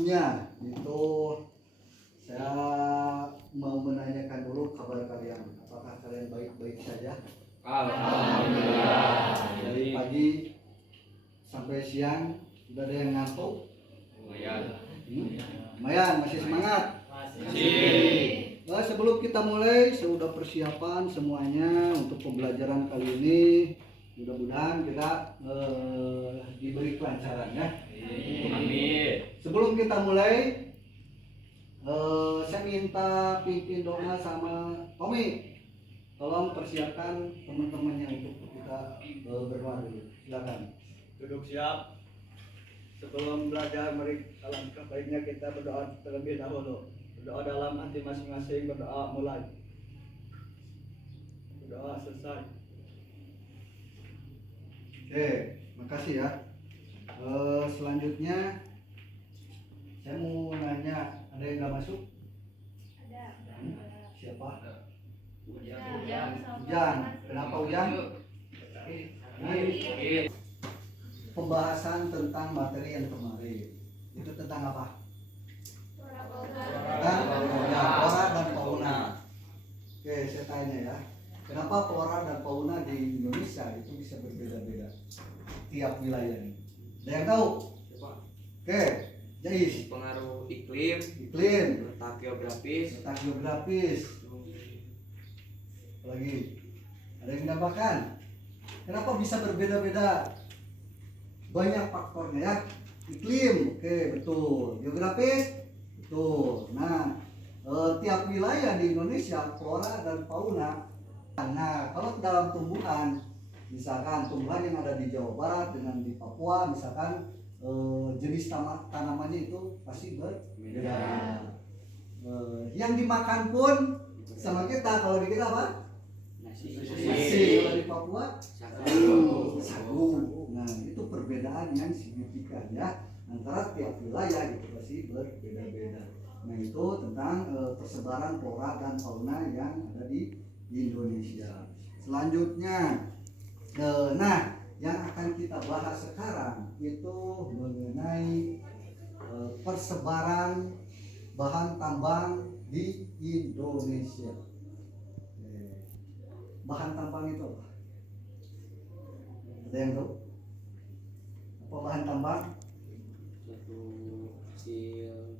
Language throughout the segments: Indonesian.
sebelumnya itu saya mau menanyakan dulu kabar kalian. Apakah kalian baik-baik saja? Alhamdulillah. Dari pagi sampai siang sudah ada yang ngantuk? Lumayan. Lumayan, masih semangat? Masih. Sebelum kita mulai, saya sudah persiapan semuanya untuk pembelajaran kali ini. Mudah-mudahan kita diberi kelancaran ya. Amin. Sebelum kita mulai, saya minta pimpin doa sama Tommy. Tolong persiapkan teman-temannya untuk kita berdoa dulu. Silakan. Duduk siap. Sebelum belajar, mari alangkah baiknya kita berdoa terlebih dahulu. Berdoa dalam hati masing-masing, berdoa mulai. Berdoa selesai. Oke, makasih ya. Selanjutnya saya mau nanya, ada yang nggak masuk? Siapa? Ujang. Kenapa Ujang? Ini pembahasan tentang materi yang kemarin. Itu tentang apa? Tentang flora dan fauna. Oke, saya tanya ya. Kenapa flora dan fauna di Indonesia itu bisa berbeda-beda tiap wilayah ini? Ada yang tahu? Oke, Jais. Pengaruh iklim, letak geografis, Lagi ada yang menambahkan? Kenapa bisa berbeda-beda? Banyak faktornya ya. Iklim, oke betul. Geografis, betul. Nah, tiap wilayah di Indonesia flora dan fauna. Nah, kalau dalam tumbuhan, misalkan tumbuhan yang ada di Jawa Barat dengan di Papua, misalkan jenis tanamannya itu pasti berbeda. Yang dimakan pun sama kita, kalau di kita apa? Nasi. Kalau di Papua sagu. Nah, itu perbedaan yang signifikan ya antara tiap wilayah gitu, pasti berbeda-beda. Nah, itu tentang persebaran flora dan fauna yang ada di Indonesia. Selanjutnya, nah yang akan kita bahas sekarang itu mengenai persebaran bahan tambang di Indonesia. Bahan tambang itu apa? Ada yang tahu? Apa bahan tambang? suatu hasil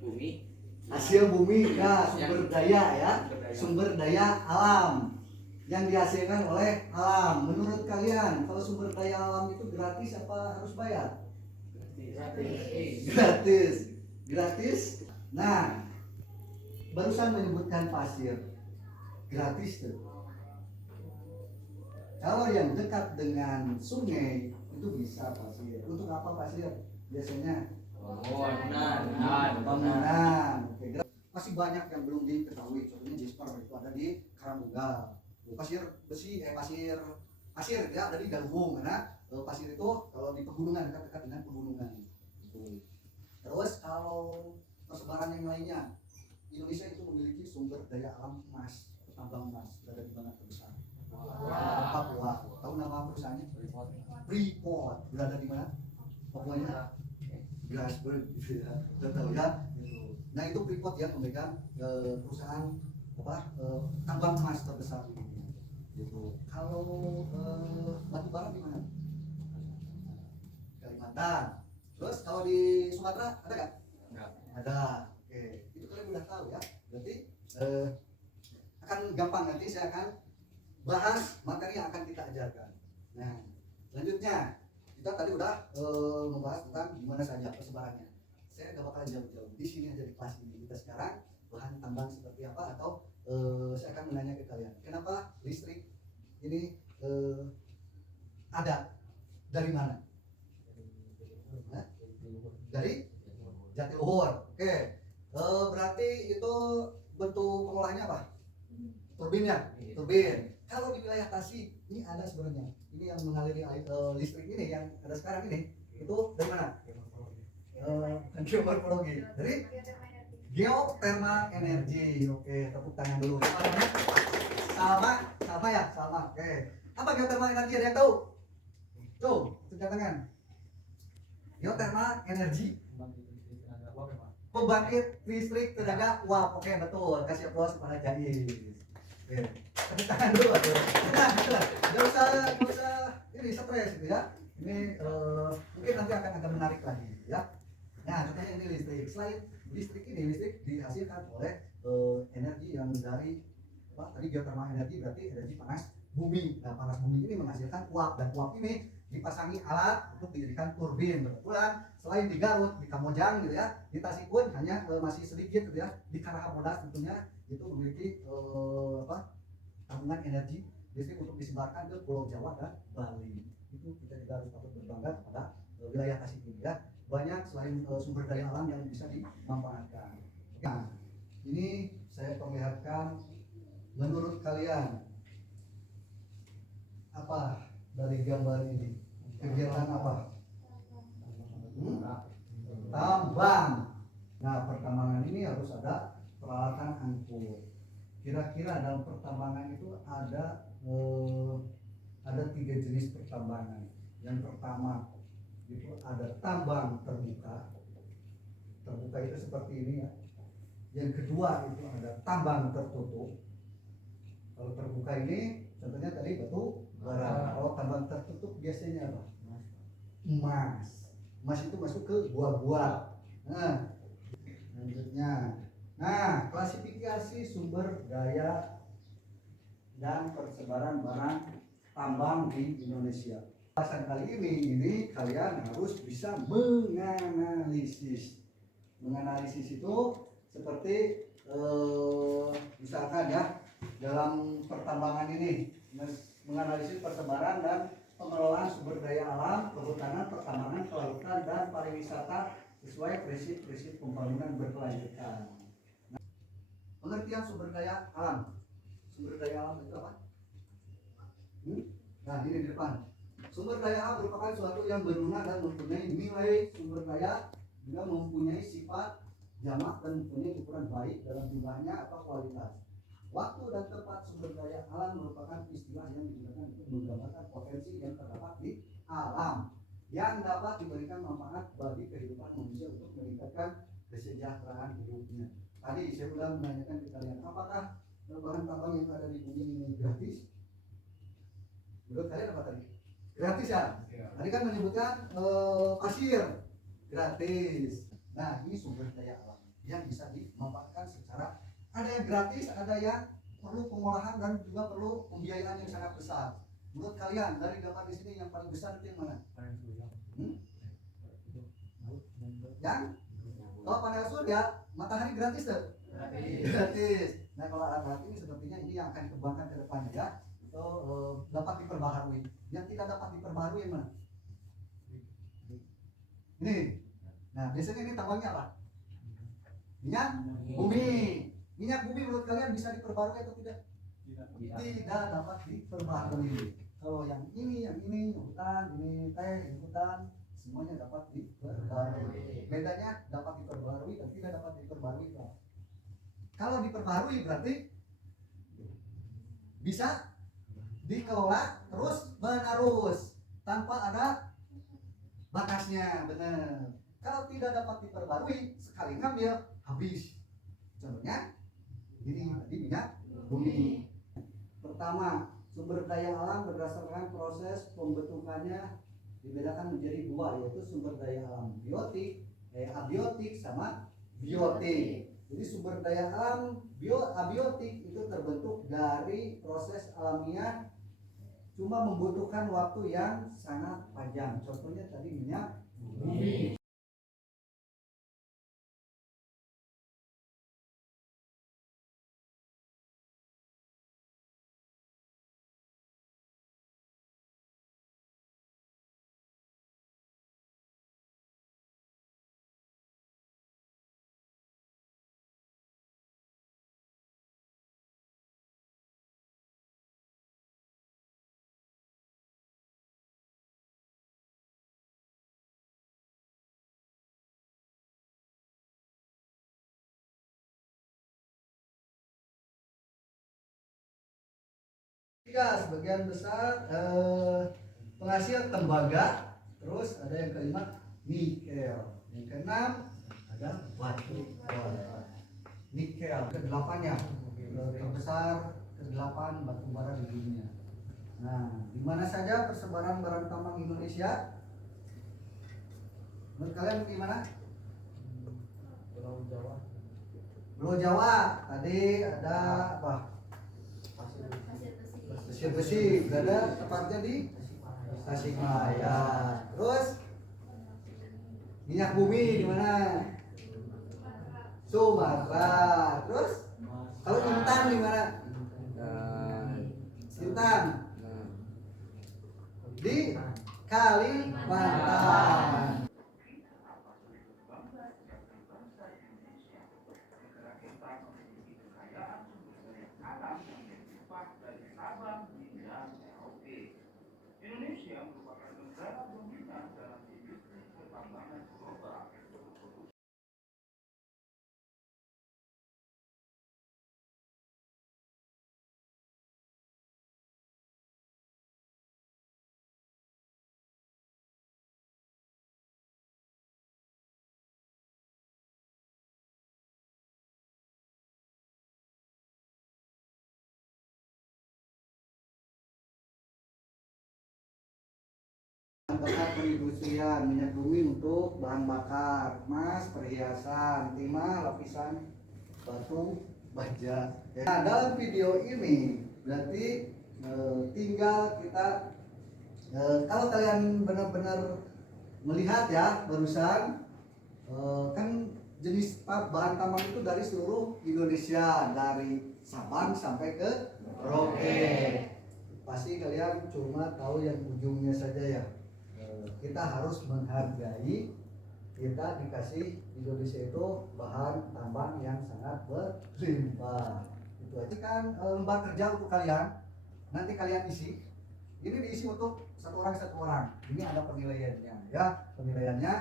bumi. Hasil bumi, ya, sumber daya ya, sumber daya alam yang dihasilkan oleh alam. Menurut kalian, kalau sumber daya alam itu gratis apa harus bayar? Gratis. Nah, barusan menyebutkan pasir, gratis tuh. Kalau yang dekat dengan sungai itu bisa pasir. Untuk apa pasir? Biasanya bangunan. Oke, masih banyak yang belum diketahui. Contohnya Jasper itu ada di Karangboga. Pasir besi, pasir ya ada di Galunggung. Karena pasir itu kalau di pegunungan, dekat-dekat dengan pegunungan. Gitu. Terus kalau persebaran yang lainnya, Indonesia itu memiliki sumber daya alam emas, tambang emas. Berada di mana terbesar? Papua. Tahu nama perusahaannya? Freeport. Berada di mana? Papuanya? Grasberg, gitu ya. Sudah tahu ya? Nah, itu Freeport ya, pemegang perusahaan tambang emas terbesar di dunia. Gitu. Kalau batu bara di mana? Kalimantan. Terus kalau di Sumatera ada nggak? Enggak. Ada. Oke, itu kalian udah tahu ya. Berarti akan gampang, nanti saya akan bahas materi yang akan kita ajarkan. Nah, selanjutnya kita tadi udah membahas tentang gimana saja persebarannya. Saya nggak bakalan jauh-jauh. Di sini aja di kelas ini kita sekarang bahan tambang seperti apa, atau saya akan menanya ke kalian, kenapa listrik ini ada dari mana? Dari Jatiluhur. Oke. Berarti itu bentuk pengolahannya apa? Turbin ya? Turbin. Kalau di wilayah Tasik ini ada sebenarnya. Ini yang mengaliri listrik ini yang ada sekarang ini. Itu dari mana? Geomorfologi. Dari geothermal energy. Oke, tepuk tangan dulu. Sama ya? Sama. Oke. Apa geothermal energy, ada yang tahu? Tuh, tunjuk tangan. Geothermal energy. pembangkit listrik tenaga uap. Oke, betul. Kasih aplaus kepada Jais. Oke. Tepuk tangan dulu atuh. Nah, nggak usah ini stres gitu ya. Ini mungkin nanti akan agak menarik lagi ya. Nah, contohnya ini listrik. Selain listrik dihasilkan oleh energi yang dari apa? Tadi geothermal energi berarti energi panas bumi. Nah, panas bumi ini menghasilkan uap dan uap ini dipasangi alat untuk dijadikan turbin. Kebetulan selain di Garut, di Kamojang gitu ya, di Tasikun hanya masih sedikit gitu ya. Di Karahabodas tentunya itu memiliki tabungan energi listrik untuk disebarkan ke Pulau Jawa dan Bali. Itu kita juga harus patut berbangga kepada wilayah Tasik ini ya. Banyak selain sumber daya alam yang bisa dimanfaatkan. Nah, ini saya perlihatkan menurut kalian apa dari gambar ini? Kegiatan apa? Tambang. Nah, pertambangan ini harus ada peralatan angkut. Kira-kira dalam pertambangan itu ada 3 jenis pertambangan. Yang pertama itu ada tambang terbuka. Terbuka itu seperti ini ya. Yang kedua itu ada tambang tertutup. Kalau terbuka ini contohnya tadi batu bara. Kalau tambang tertutup biasanya apa? Emas. Emas itu masuk ke gua-gua. Nah, selanjutnya. Nah, klasifikasi sumber daya dan persebaran barang tambang di Indonesia. Bahasan kali ini kalian harus bisa menganalisis. Menganalisis itu seperti misalkan ya dalam pertambangan ini menganalisis persebaran dan pengelolaan sumber daya alam, kehutanan, pertambangan, kelautan, dan pariwisata sesuai prinsip-prinsip pembangunan berkelanjutan. Nah, pengertian sumber daya alam. Sumber daya alam itu apa? Nah, ini di depan. Sumber daya alam merupakan suatu yang berguna dan mempunyai nilai sumber daya, juga mempunyai sifat jamak dan mempunyai ukuran baik dalam jumlahnya atau kualitas. Waktu dan tempat sumber daya alam merupakan istilah yang digunakan untuk menggambarkan potensi yang terdapat di alam yang dapat diberikan manfaat bagi kehidupan manusia untuk meningkatkan kesejahteraan hidupnya. Tadi saya sudah menanyakan ke kalian, apakah bahan tambang yang ada di bumi ini gratis? Menurut kalian apa tadi? Gratis ya? Tadi kan menyebutkan pasir gratis. Nah, ini sumber daya alam yang bisa dimanfaatkan secara, ada yang gratis, ada yang perlu pengolahan dan juga perlu pembiayaan yang sangat besar. Menurut kalian dari gambar di sini yang paling besar itu yang mana? Yang kalau panel surya matahari gratis tuh? Gratis. Nah, kalau alat-alat ini sepertinya ini yang akan dikembangkan ke depannya ya. Itu dapat diperbaharui. Yang tidak dapat diperbaharui yang mana? Ini. Nah, biasanya ini tambangnya apa? Minyak bumi. Minyak bumi menurut kalian bisa diperbarui atau tidak? Tidak dapat diperbarui. Kalau yang ini hutan, ini teh, ini hutan, semuanya dapat diperbarui. Bedanya dapat diperbarui dan tidak dapat diperbarui. Kalau diperbarui berarti bisa dikelola terus menerus tanpa ada batasnya, benar. Kalau tidak dapat diperbarui, sekali ngambil habis. Contohnya ini tadi minyak bumi. Pertama, sumber daya alam berdasarkan proses pembentukannya dibedakan menjadi dua, yaitu sumber daya alam abiotik sama biotik. Jadi sumber daya alam abiotik itu terbentuk dari proses alamiah, cuma membutuhkan waktu yang sangat panjang. Contohnya tadi minyak bumi. Sebagian besar penghasil tembaga, terus ada yang kelima nikel, yang keenam ada batu bara. Nikel ke-8 ya, terbesar ke-8 batu bara di dunia. Nah, di mana saja persebaran barang tambang Indonesia? Menurut kalian di mana? Pulau Jawa. Pulau Jawa. Tadi ada apa? Pasir besi. Berada tepatnya di Tasikmalaya. Terus minyak bumi di mana? Sumatera. Terus kalau intan di mana? Intan di Kalimantan. Bahan perindustrian minyak bumi untuk bahan bakar, emas, perhiasan, timah, lapisan batu, baja. Nah, dalam video ini berarti tinggal kita kalau kalian benar-benar melihat ya barusan kan jenis bahan tambang itu dari seluruh Indonesia, dari Sabang sampai ke Merauke. Pasti kalian cuma tahu yang ujungnya saja ya. Kita harus menghargai, kita dikasih Indonesia itu bahan tambang yang sangat berlimpah. Itu aja kan lembar kerja untuk kalian. Nanti kalian isi. Ini diisi untuk satu orang. Ini ada penilaiannya ya. Penilaiannya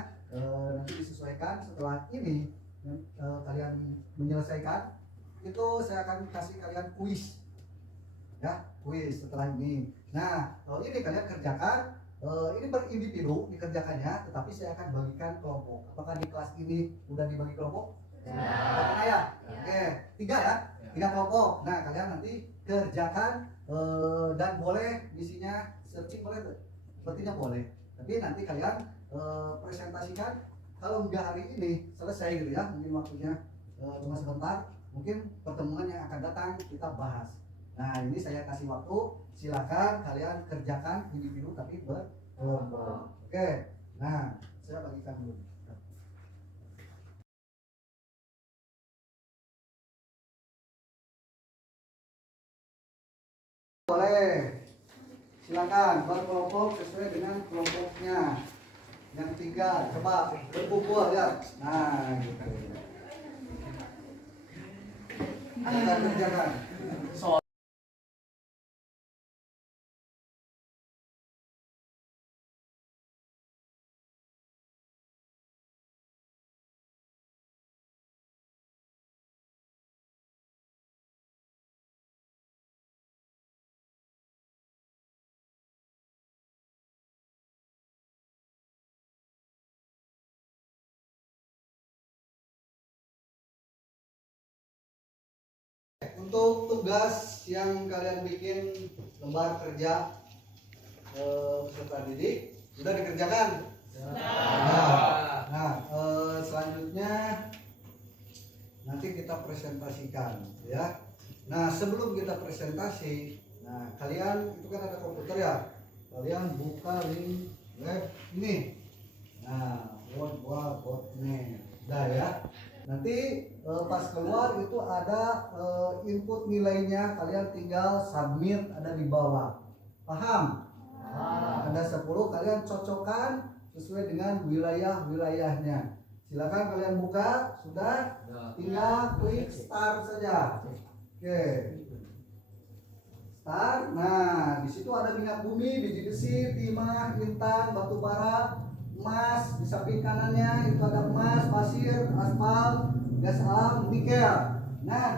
nanti disesuaikan setelah ini kalian menyelesaikan. Itu saya akan kasih kalian kuis. Ya, kuis setelah ini. Nah, kalau ini kalian kerjakan. Ini berindividu dikerjakannya, tetapi saya akan bagikan kelompok. Apakah di kelas ini udah dibagi kelompok? Ya. Ya? Oke, 3 ya, 3 kelompok. Nah, kalian nanti kerjakan dan boleh isinya searching boleh tuh? Sepertinya boleh. Tapi nanti kalian presentasikan. Kalau nggak hari ini selesai gitu ya, mungkin waktunya cuma sebentar. Mungkin pertemuan yang akan datang kita bahas. Nah, ini saya kasih waktu, silakan kalian kerjakan individu tapi berkelompok. Oke, nah saya bagikan dulu. Boleh, silakan berkelompok sesuai dengan kelompoknya. Yang 3, coba berkumpul ya. Nah, gitu. Kita kerjakan. Untuk tugas yang kalian bikin lembar kerja peserta didik sudah dikerjakan. Selanjutnya nanti kita presentasikan ya. Nah, sebelum kita presentasi, nah kalian itu kan ada komputer ya, kalian buka link web ini. Nah, word.net. Nah ya. Nanti pas keluar itu ada input nilainya, kalian tinggal submit, ada di bawah. Paham? Ada 10, kalian cocokkan sesuai dengan wilayah-wilayahnya. Silakan kalian buka, sudah? Tinggal klik start saja. Oke. Start. Nah, di situ ada minyak bumi, biji besi, timah, intan, batu bara, emas. Di samping kanannya itu ada emas, pasir, aspal, gas alam, nikel. Nah,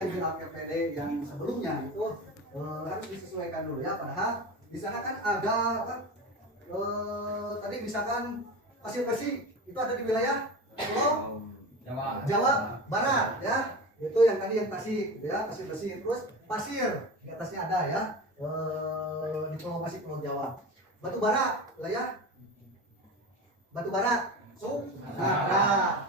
Izin APPD yang sebelumnya itu harus disesuaikan dulu ya. Padahal di sana kan ada apa? Tadi misalkan pasir bersih itu ada di wilayah Pulau Jawa Barat ya. Itu yang tadi yang Tasik ya, pasir bersih. Terus pasir di atasnya ada ya. Di Pulau masih Pulau Jawa. Batu bara wilayah Batu bara Sumatera.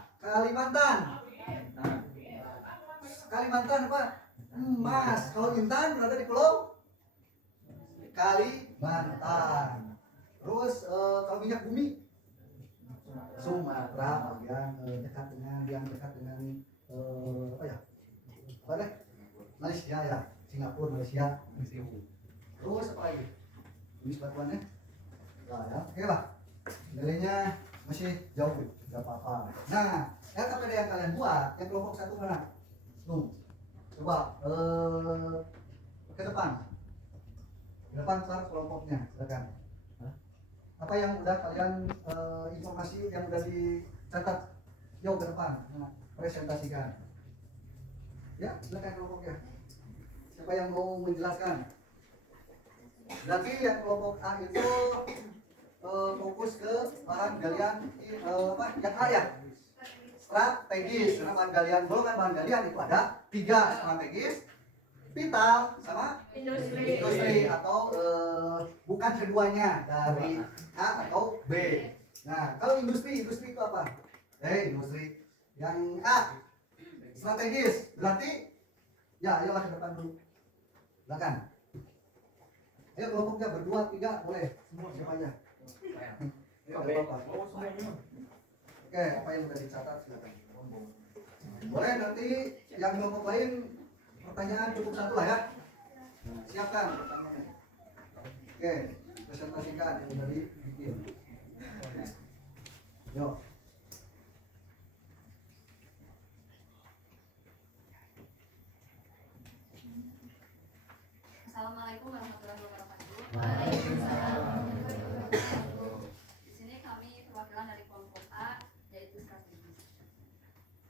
Kalimantan apa? Emas. Kalau Intan berada di Pulau Kalimantan. Terus kalau minyak bumi Sumatera bagian dekat dengan apa ya? Apa deh? Malaysia ya, Singapura, Malaysia. Terus apa lagi? Ini batuannya. Nah, ya. Oke lah. Nilainya masih jauh, nggak apa-apa. Nah, LKPD yang kalian buat, yang kelompok satu mana? Coba ke depan. Ke depan Sar, kelompoknya, silakan. Apa yang udah kalian informasi yang udah dicatat jauh ke depan, presentasikan. Ya, silakan kelompoknya. Siapa yang mau menjelaskan? Berarti yang kelompok A itu fokus ke bahan galian apa? Yang A ya? Strategis. Karena bahan galian, golongan bahan galian itu ada 3 strategis, vital sama industri atau bukan keduanya dari A atau B. Nah, kalau industri itu apa? Industri yang A strategis berarti ya ayolah ke depan dulu. Silakan. Ayo kelompoknya berdua, 3 boleh. Semua siapa aja. Ayo, apa? Oke, apa yang sudah dicatat silakan. Boleh nanti yang kelompok lain pertanyaan cukup 1 lah ya. Siapkan pertanyaannya. Oke, presentasikan yang sudah dibikin. Yuk. Assalamualaikum warahmatullahi wabarakatuh. Waalaikumsalam. Di sini kami perwakilan dari kelompok A, yaitu strategis.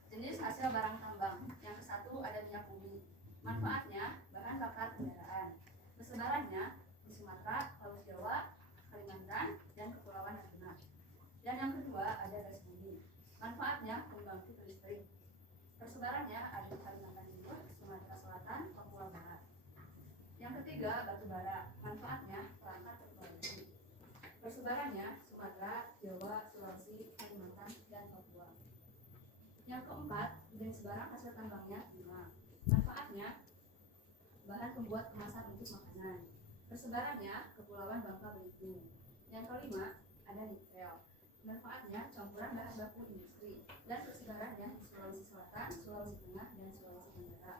Jenis hasil barang tambang. Yang ke-1 ada minyak bumi. Manfaatnya bahan bakar kendaraan. Persebarannya di Sumatera, Pulau Jawa, Kalimantan, dan Kepulauan Natuna. Dan yang kedua ada gas bumi. Manfaatnya pembangkit listrik. Persebarannya ada di Kalimantan Timur, Sumatera Selatan, Papua Barat. Yang ketiga, batu bara. Manfaatnya perangkat teknologi. Persebarannya Sumatera, Jawa, Sulawesi, Kalimantan, dan Papua. Yang keempat, jenis barang hasil tambangnya 5. Manfaatnya bahan pembuat kemasan untuk makanan. Persebarannya Kepulauan Bangka Belitung. Yang kelima, ada nikel. Manfaatnya campuran bahan baku industri. Dan persebarannya di Sulawesi Selatan, Sulawesi Tengah, dan Sulawesi Tenggara.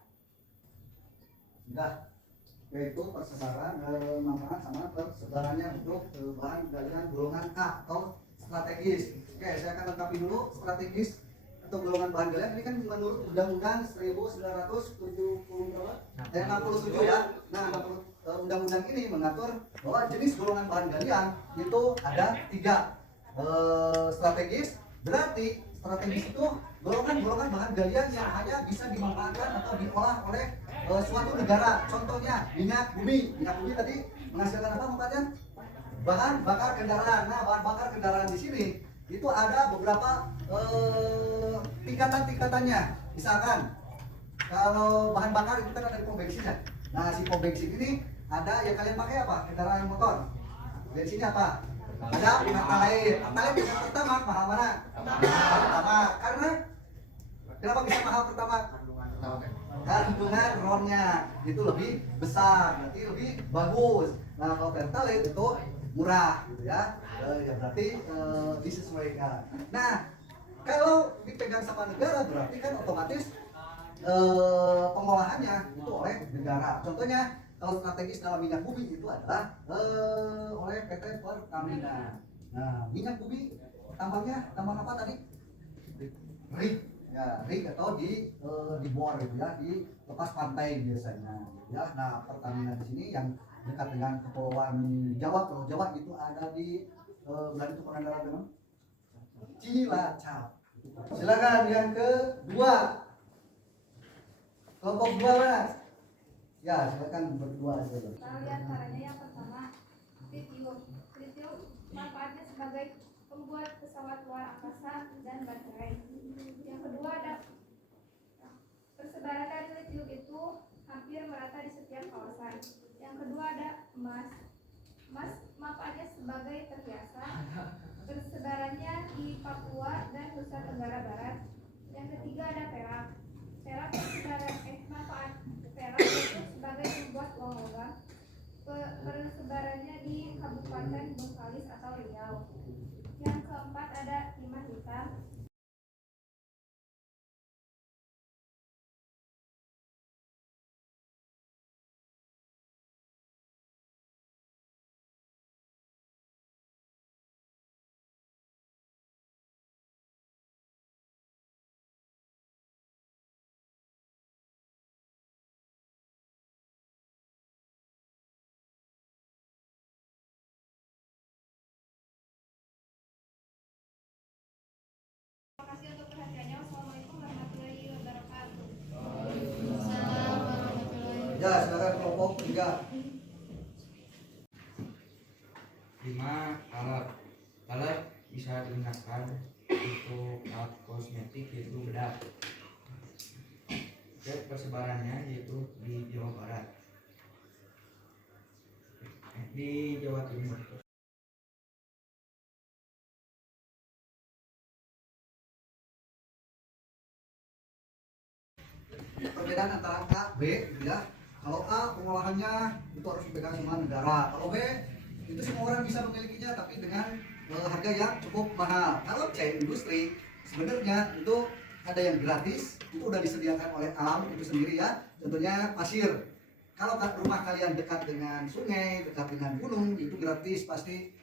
Sudah. Yaitu persebaran manfaat sama persebarannya untuk bahan galian golongan A atau strategis. Oke, saya akan lengkapi dulu strategis atau golongan bahan galian. Ini kan menurut Undang-Undang 1967 ya. Nah, undang-undang ini mengatur bahwa jenis golongan bahan galian itu ada 3 strategis. Berarti strategis itu golongan bahan galian yang hanya bisa dimanfaatkan atau diolah oleh suatu negara. Contohnya minyak bumi. Minyak bumi tadi menghasilkan apa manfaatnya? Bahan bakar kendaraan. Nah, bahan bakar kendaraan di sini itu ada beberapa tingkatan-tingkatannya. Misalkan kalau bahan bakar itu kan ada di pom bensin ya. Nah, si pom bensin ini ada yang kalian pakai apa? Kendaraan motor. Bensinnya apa? Ada pertalite. Pertalite dengan pertama mahal mana? Pertama. Karena kenapa bisa mahal pertama? Kandungan ronnya itu lebih besar, berarti lebih bagus. Nah, kalau pertalite itu murah gitu ya. Ya berarti disesuaikan. Nah, kalau dipegang sama negara berarti kan otomatis pengolahannya itu oleh negara. Contohnya kalau strategis dalam minyak bumi itu adalah oleh PT Pertamina. Nah, minyak bumi tambang apa tadi? Rig. Ya, rig atau di bor gitu ya, di lepas pantai biasanya gitu ya. Nah, Pertamina di sini yang dekat dengan Kepulauan Jawa, Pulau Jawa itu ada di berarti itu Pangandaran memang Cilacap. Silakan yang kedua. Kelompok dua mana? Ya, silakan berdua saja. Kita lihat caranya. Yang pertama, lithium. Lithium manfaatnya sebagai pembuat pesawat luar angkasa dan baterai. Yang kedua ada persebaran dari lithium itu hampir merata di setiap kawasan. Yang kedua ada emas. Emas manfaatnya sebagai perhiasan. Persebarannya di Papua dan Nusa Tenggara Barat. Yang ketiga ada perak. Perak manfaat perak itu sebagai pembuat uang logam. Persebarannya di Kabupaten Bengkalis atau Riau. Yang keempat ada timah hitam. Terima kasih untuk perhatiannya. Wassalamualaikum warahmatullahi wabarakatuh. Ya, silakan kelompok tiga. 5. Alat. Alat bisa digunakan untuk alat kosmetik yaitu bedak. Oke, persebarannya yaitu di Jawa Barat, di Jawa Timur. Perbedaan antara A, B, gitu ya. Kalau A pengolahannya itu harus dipegang sama negara. Kalau B itu semua orang bisa memilikinya tapi dengan harga yang cukup mahal. Kalau C, industri, sebenarnya itu ada yang gratis, itu udah disediakan oleh alam itu sendiri ya. Contohnya pasir. Kalau rumah kalian dekat dengan sungai, dekat dengan gunung, itu gratis pasti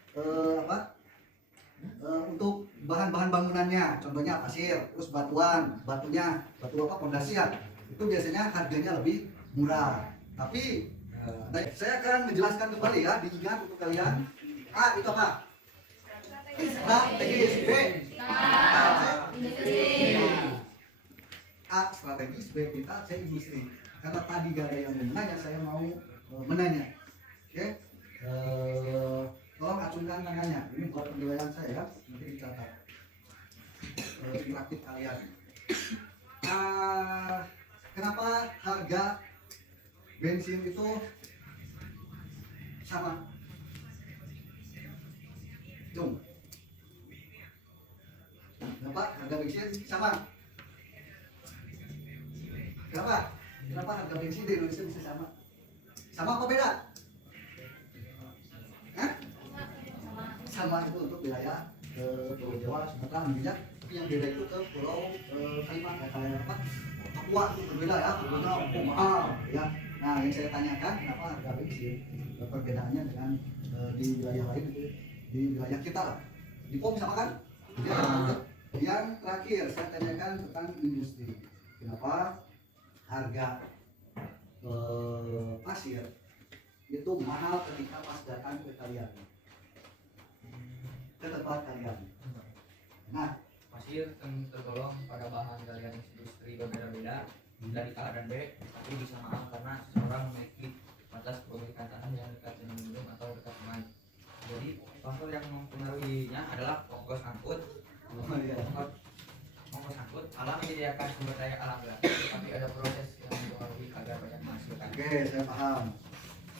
untuk bahan-bahan bangunannya, contohnya pasir, terus batunya, batu apa pondasi ya, itu biasanya harganya lebih murah. Tapi saya akan menjelaskan kembali ya, diingat untuk kalian. A itu apa? Strategis. B A strategis, B vital, C industri. Karena tadi gak ada yang menanya, saya mau menanya. Oke? Tolong acungkan tangannya. Ini buat penilaian saya ya, nanti dicatat. Interaktif kalian. Kenapa harga bensin itu sama? Cung. Kenapa harga bensin sama? Kenapa harga bensin di Indonesia bisa sama? Sama apa beda? Hah? Sama itu untuk wilayah Pulau Jawa, Sumatera, Indonesia. Yang beda itu ke Pulau Kalimantan, Papua itu berbeda ya, berbeda mahal ya. Nah, yang saya tanyakan kenapa harga bensin perbedaannya dengan di wilayah lain itu di wilayah kita lah. Di POM sama kan? Yang terakhir saya tanyakan tentang industri. Kenapa harga pasir itu mahal ketika pas datang ke kalian, ke tempat kalian? Nah, Pasir tergolong pada bahan galian industri berbeda-beda dari A dan B, tapi bisa maaf karena seseorang memiliki batas kepemilikan tanah yang dekat dengan gunung atau dekat sungai. Jadi faktor yang mempengaruhinya adalah ongkos angkut. Ongkos angkut, alam menyediakan sumber daya alam gratis, tapi ada proses yang mempengaruhi agar banyak menghasilkan. oke, saya paham.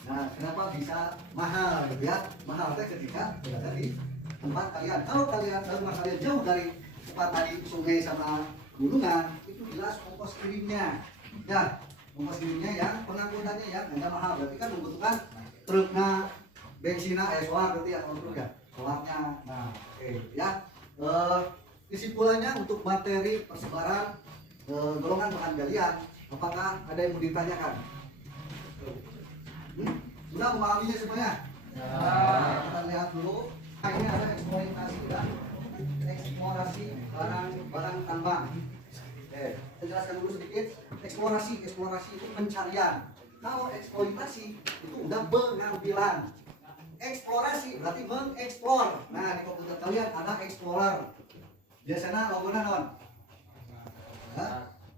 Nah, kenapa bisa mahal gitu ya? Mahal teh ketika berada di tempat kalian. Kalau kalian rumah kalian jauh dari tempat tadi sungai sama gunungan, itu jelas ongkos kirimnya. Ya, ongkos kirimnya ya, pengangkutannya ya, nggak mahal. Berarti kan membutuhkan truknya, bensina, solar berarti ya, kalau truk ya, solarnya. Nah, oke ya. Kesimpulannya untuk materi persebaran golongan bahan galian, apakah ada yang mau ditanyakan? Sudah memahaminya semuanya? Nah, kita lihat dulu. Nah, ini ada eksploitasi ya. Eksplorasi barang tambang. Saya jelaskan dulu sedikit. Eksplorasi itu pencarian. Kalau eksploitasi itu udah pengambilan. Eksplorasi berarti mengeksplor. Nah, di komputer kalian ada explorer. Biasanya logonya non.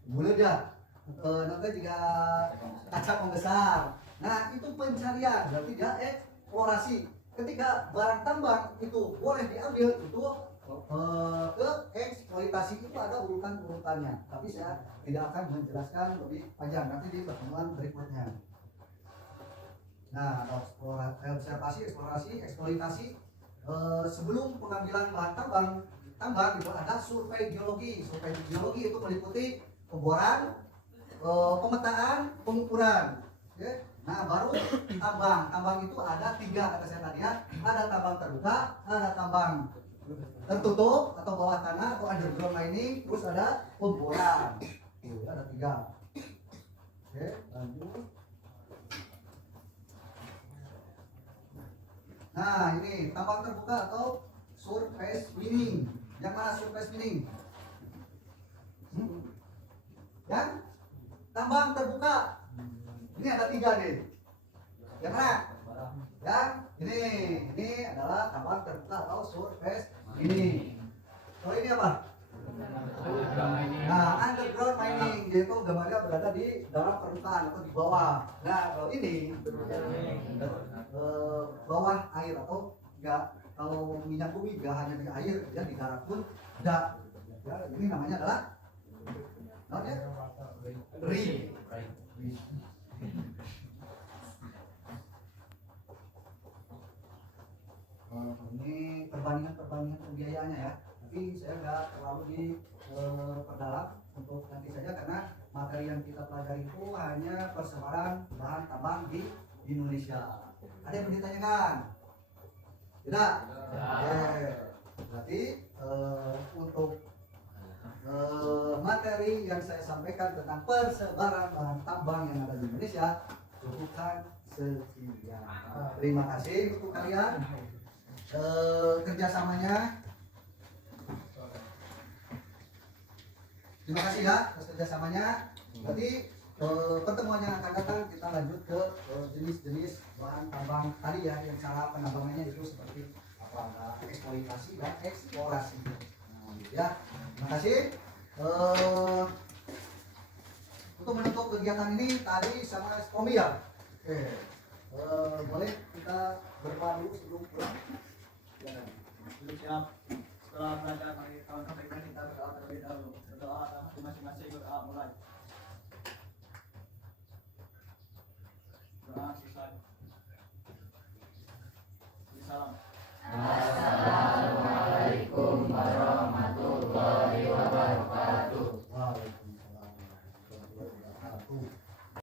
Boleh dah. nanti juga kaca pembesar. Nah itu pencarian, berarti dia eksplorasi. Ketika barang tambang itu boleh diambil itu ke eksploitasi itu ada urutan-urutannya. Tapi saya tidak akan menjelaskan lebih panjang nanti di pertemuan berikutnya. Nah, observasi, eksplorasi, eksploitasi. Sebelum pengambilan bahan tambang itu ada survei geologi. Survei geologi itu meliputi pemboran, pemetaan, pengukuran. Oke? Nah, baru tambang. Tambang itu ada 3 kata saya tadi ya. Ada tambang terbuka, ada tambang tertutup atau bawah tanah atau underground mining, terus ada pemboran. Tuh, ada 3. Oke, lanjut. Nah, ini tambang terbuka atau surface mining. Yang mana surface mining? Yang tambang terbuka. Ini ada 3 nih. Yang mana? Yang ini adalah tambang terbuka atau surface mining. Kalau ini apa? Nah, underground mining, yaitu gambarnya berada di dalam permukaan atau di bawah. Nah, kalau ini bawah air atau enggak, kalau minyak bumi enggak hanya di air, ya di darat pun ada. Ya, ini namanya adalah rig. Ini perbandingan pembiayaannya ya. Tapi saya nggak terlalu di perdalam untuk nanti saja karena materi yang kita pelajari itu hanya persebaran bahan tambang di Indonesia. Ada yang mau ditanyakan? Tidak? Berarti untuk materi yang saya sampaikan tentang persebaran bahan tambang yang ada di Indonesia cukupkan sekian. Terima kasih untuk kalian. Kerjasamanya. Terima kasih ya atas kerjasamanya. Nanti pertemuan yang akan datang kita lanjut ke jenis-jenis bahan tambang tadi ya, yang cara penambangannya itu seperti apa, eksploitasi dan eksplorasi. Nah, ya, terima kasih. Untuk menutup kegiatan ini tadi sama Kombi ya. Oke, boleh kita berdoa dulu sebelum pulang. Ya, Duduk siap. Setelah belajar mari kawan-kawan kita berdoa terlebih dahulu. Berdoa masing-masing berdoa mulai. Doa selesai. Salam. Assalamualaikum warahmatullahi wabarakatuh. Waalaikumsalam warahmatullahi wabarakatuh.